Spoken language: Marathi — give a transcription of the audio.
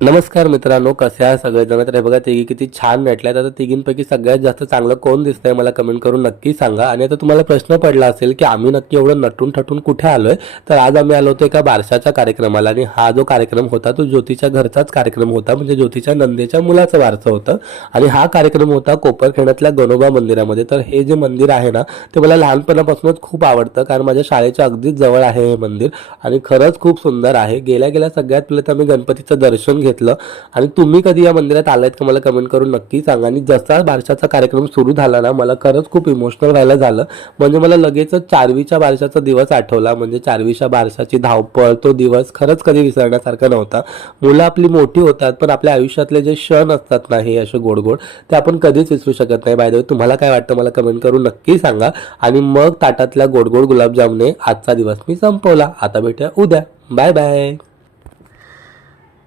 नमस्कार मित्रांनो, कसे आहात सगळेजण? तर हे बघा तिघी किती छान नटल्यात. आता तिघींपैकी सगळ्यात जास्त चांगलं कोण दिसतंय मला कमेंट करून नक्की सांगा. आणि आता तुम्हाला प्रश्न पडला असेल की आम्ही नक्की एवढं नटून ठटून कुठे आलोय. तर आज आम्ही आलो होतो एका बारशाच्या कार्यक्रमाला आणि हा जो कार्यक्रम होता तो ज्योतीच्या घरचाच कार्यक्रम होता, म्हणजे ज्योतीच्या नंदेच्या मुलाचं वारसं होतं. आणि हा कार्यक्रम होता कोपरखेड्यातल्या गणोबा मंदिरामध्ये. तर हे जे मंदिर आहे ना ते मला लहानपणापासूनच खूप आवडतं, कारण माझ्या शाळेच्या अगदीच जवळ आहे हे मंदिर आणि खरंच खूप सुंदर आहे. गेल्या गेल्या सगळ्यात पहिले तर मी गणपतीचं दर्शन घेतलं. आणि तुम्ही कधी या मंदिरात आलात का मला कमेंट करून नक्की सांगा. आणि जसा बारशाचा कार्यक्रम सुरू झाला ना मला खरंच खूप इमोशनल व्हायला झालं. म्हणजे मला लगेचच चारवीच्या बारशाचा दिवस आठवला. म्हणजे चारवीच्या बारशाची धावपळ, तो दिवस खरंच कधी विसरण्यासारखा नव्हता. मुलं आपली मोठी होतात पण आपल्या आयुष्यातले जे क्षण असतात ना हे असे गोड गोड, ते आपण कधीच विसरू शकत नाही. बाय द वे तुम्हाला काय वाटतं मला कमेंट करून नक्की सांगा. आणि मग ताटातल्या गोड गोड गुलाबजामने आजचा दिवस मी संपवला. आता भेटूया उद्या. Bye bye.